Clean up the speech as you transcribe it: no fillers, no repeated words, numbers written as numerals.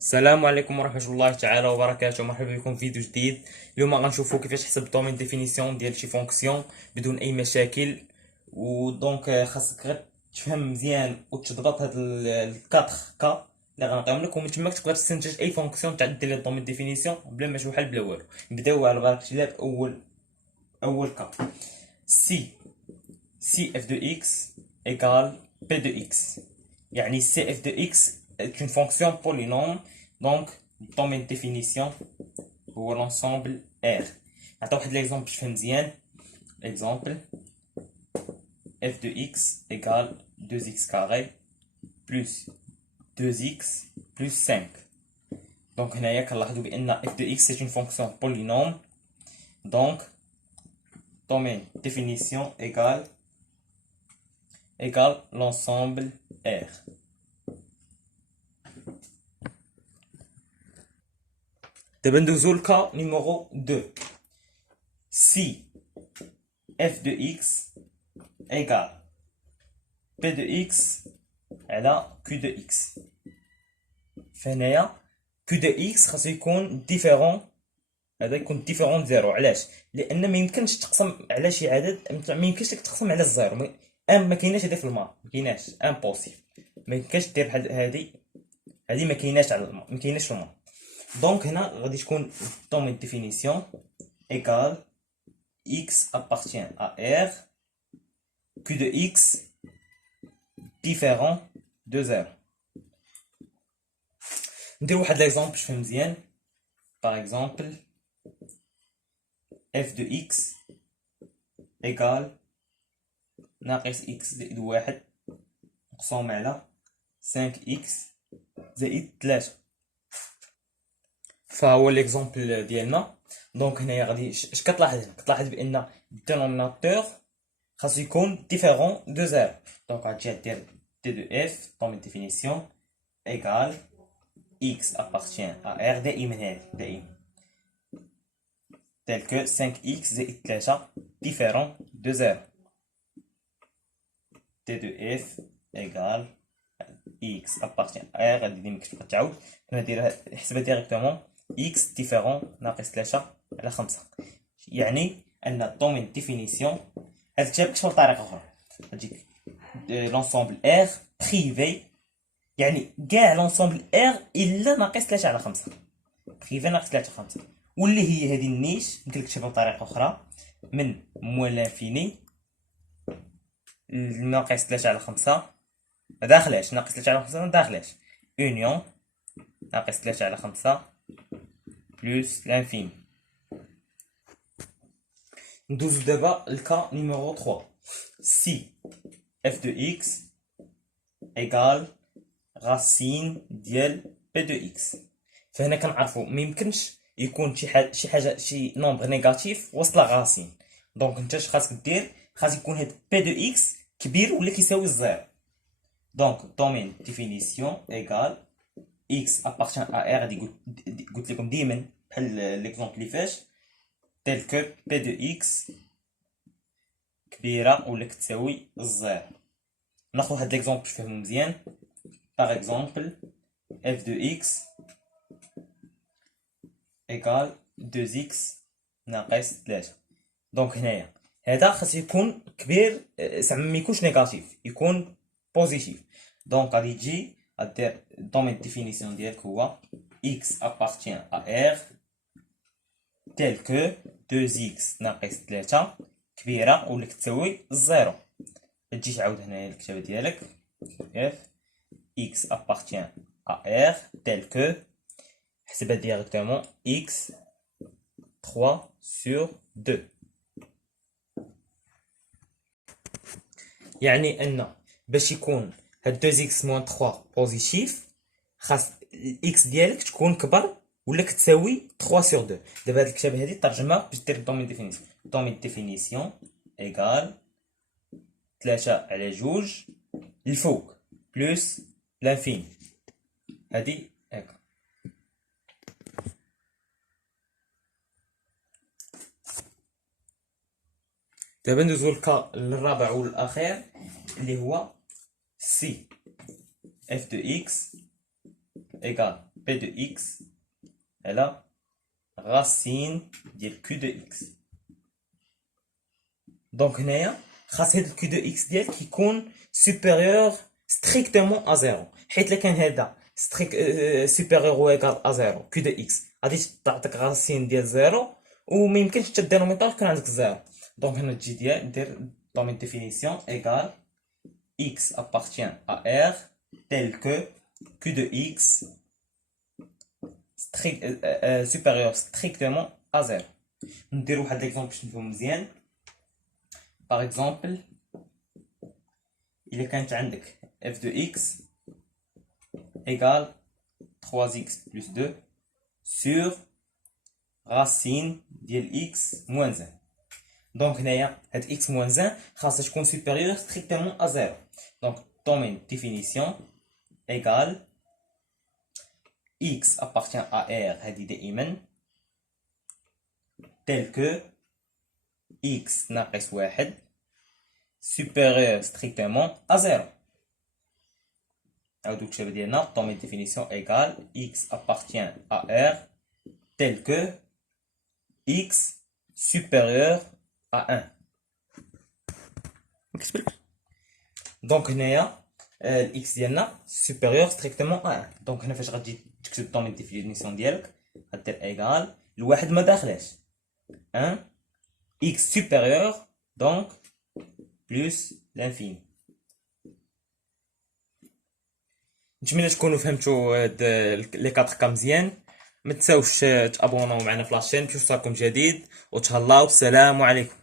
السلام عليكم ورحمة الله تعالى وبركاته. مرحبا بكم في فيديو جديد. اليوم غنشوفوا كيفاش تحسب الدومين ديفينيسيون ديال شي فونكسيون بدون اي مشاكل. ودونك خاصك غير تفهم مزيان وتضبط هاد الكاتر كا اللي غنعطيهم لك، ومن تماك تقدر تستنتج اي فونكسيون تعدل لها الدومين ديفينيسيون بلا ما تشوف بلا والو. نبداو على بركة الله اول كا. سي اف دو اكس égale P de x. يعني CF de x est une fonction polynôme, donc dans mes définitions pour l'ensemble R. Attends, واحد l'exemple باش تفهم مزيان. Exemple f de x égale 2x carré plus 2x plus 5. Donc هنايا كنلاحظوا بان f de x c'est une fonction polynôme, donc dans mes définitions égale l'ensemble R. دابا ندوزو للكا نيميرو 2. Si f de x égale p de x على q de x. فهنايا q de x خاصو يكون ديفيرون، هذا يكون ديفيرون زيرو. علاش؟ لان ما يمكنش تقسم على شي عدد، ما يمكنش لك تقسم على الزيرو. ما كايناش هذا في الماط، ما كايناش، امبوسيبل. ما يمكنش دير بحال هذه ما كايناش ما كايناش في الماط. دونك هنا غادي تكون دومين ديفينيسيون égale x appartient à R, q de x différent de 0. ندير واحد ليكزامبل باش تفهم مزيان. باغ اكزومبل f de x égale ناقص x زائد 1 مقسوم على 5x زائد 3. فهو ليكزامبل ديالنا. دونك هنايا غادي اش كتلاحظ هنا؟ كتلاحظ بان الدينوميناتور خاصو يكون ديفيرون دو زيرو. دونك غتجي دير تي دو اف طومين ديفينيسيون ايكال x appartient à R دائما هادي دائما tel que 5x زائد 3 ديفيرون دو زيرو. t de f égale x appartient à R. غادي ديما كتبقى تعاود هنا ديرها نحسبها ديريكتومون x ديفيرون ناقص 3 على 5. يعني ان الدومين ديفينيسيون هاد تجاب كتبها بطريقه اخرى. غتجيك لونسومبل R بريفي، يعني كاع لونسومبل R الا ناقص 3 على 5. بريفي ناقص 3 على 5، واللي هي هذه النيش يمكن لك تكتبها بطريقه اخرى من موال لانفيني ناقص 3 على 5 ما داخلاش، ناقص 3 على 5 ما داخلاش، اونيون ناقص 3 على 5 بلس لانفيني. ندوزو دابا الكا نيميرو 3. سي اف دو اكس ايكال راسين ديال بي دو اكس. فهنا كنعرفو ميمكنش يكون شي حاجه شي نومبر نيجاتيف وسط لا راسين. دونك انت اش خاصك دير؟ خاص يكون هاد بي دو اكس كبير ولا كيساوي الزيرو. دونك دومين ديفينيسيون ايكال x appartient à R. غادي قلت لكم ديما بحال ليكزومبل اللي فاش tel que p de x كبيره ولا كتساوي الزيرو. ناخذ هاد ليكزومبل باش تفهموا مزيان. باغ اكزومبل f de x égale 2x ناقص 3. دونك هنايا هذا خاص يكون كبير، زعما ما يكونش نيجاتيف، يكون بوزيتيف. دونك غادي تجي غدير الدومين ديفينيسيون ديالك هو x appartient à R tel que 2x ناقص 3 كبيره ولا كتساوي الزيرو. تجي تعاود هنايا الكتابه ديالك f x appartient à R tel que حسبها ديريكتومون x 3 sur 2. يعني ان باش يكون هاد 2x موان 3 بوزيتيف خاص الاكس ديالك تكون كبر ولا كتساوي 3 sur 2. دابا هاد الكتابه هادي ترجمها باش دير الدومين ديفينيسيون. دومين ديفينيسيون ايكال 3 على 2 الفوق بلس لانفيني. هادي هكا. دابا ندوزو للكا الرابع والاخير اللي هو سي f de x égale P P de X est la racine de Q de X. Donc, هنايا خاص هاد Q de X ديالك يكون supérieur strictement à 0. حيت إلا كان هذا supérieur ou égal à 0 Q de X غادي تعطيك racine ديال 0 وما يمكنش حتى الدينوميناتور يكون عندك 0. دونك هنا تجي دير dans une définition égale X appartient à R tel que Q de X supérieur strictement à 0. نديرو واحد l'exemple باش نفهمو مزيان. Par exemple, il est quand عندك f de x égale 3x plus 2 sur racine ديال x moins 1. Donc هنايا هاد x moins 1 خاصها تكون supérieur strictement à 0. Donc domaine définition égale x appartient à R هادي دائما tel que x ناقص 1 supérieur strictement à 0. Alors, donc, je veux dire, dans mes définitions égale x appartient à R tel que x supérieur à 1. Donc, x ديالنا supérieur strictement à 1. Donc, هنا فاش غادي تكتب dans mes définitions ديالك غدير égal الواحد ما داخلاش 1 x supérieur donc plus l'infini. نتمنى تكونوا فهمتوا هاد لي 4 كا مزيان. ما تنساوش تابوناو معنا في لاشين باش يوصلكم جديد وتهلاو. السلام عليكم.